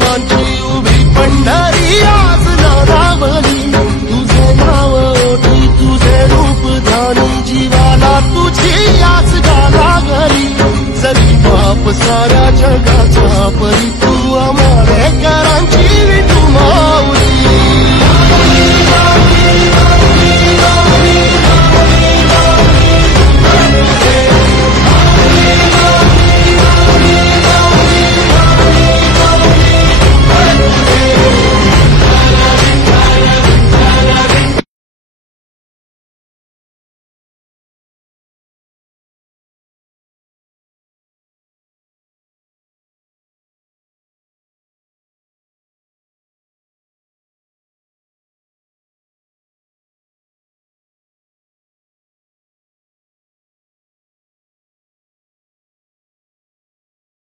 नामांची उभी पंढरी आज नारावली, तुझे नाव ओठी तुझे रूप ध्यानी जीवाला तुझी आस लागली, जरी बाप साऱ्या जगाचा परी तू आम्हाले करांची विठू